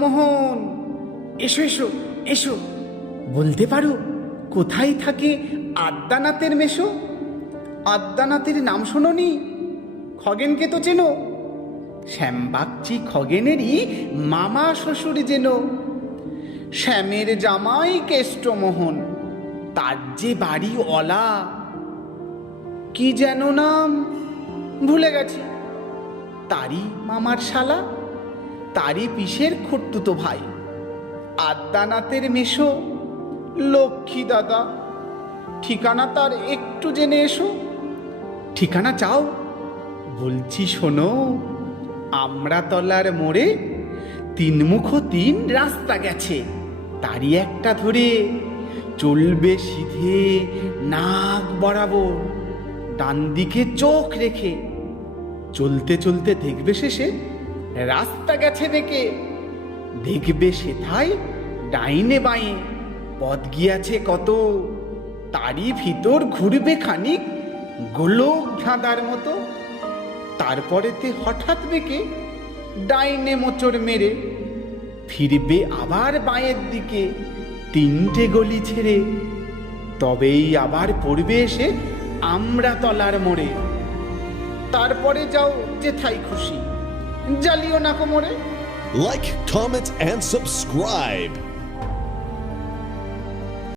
কেষ্টমোহন, এসো এসো এসো। বলতে পারো কোথায় থাকে আদ্যানাথের মেশো? আদ্যানাথের নাম শোনোনি? খগেনকে তো চেনো? শ্যামবাগচি খগেনেরই মামা শ্বশুর যেন। শ্যামের জামাই কেষ্টমোহন, তার যে বাড়ি অলা, কি যেন নাম ভুলে গেছি। তারই মামার শালা, তারই পিসের খুড়তুতো ভাই আদ্যানাথের মেশো লক্ষ্মী দাদা। ঠিকানা তার একটু জেনে এসো। ঠিকানা চাও? বলছি শোনো, আমড়াতলার মোড়ে তিনমুখ তিন রাস্তা গেছে, তারই একটা ধরে চলবে সিধে নাক বরাবর, ডান দিকে চোখ রেখে। চলতে চলতে দেখবে শেষে রাস্তা গেছে বেঁকে। দেখবে সেথায় ডাইনে বাঁয়ে পথ গিয়াছে কত, তারই ভিতর ঘুরবে খানিক গোলক ধাঁধার মতো। তারপরেতে হঠাৎ বেঁকে ডাইনে মোচড় মেরে ফিরবে আবার বাঁয়ের দিকে তিনটে গলি ছেড়ে। তবেই আবার পড়বে এসে আমড়াতলার মোড়ে। তারপরে যাও যেথায় খুশি, জ্বালিও না কোমরে। Like, comment, and subscribe.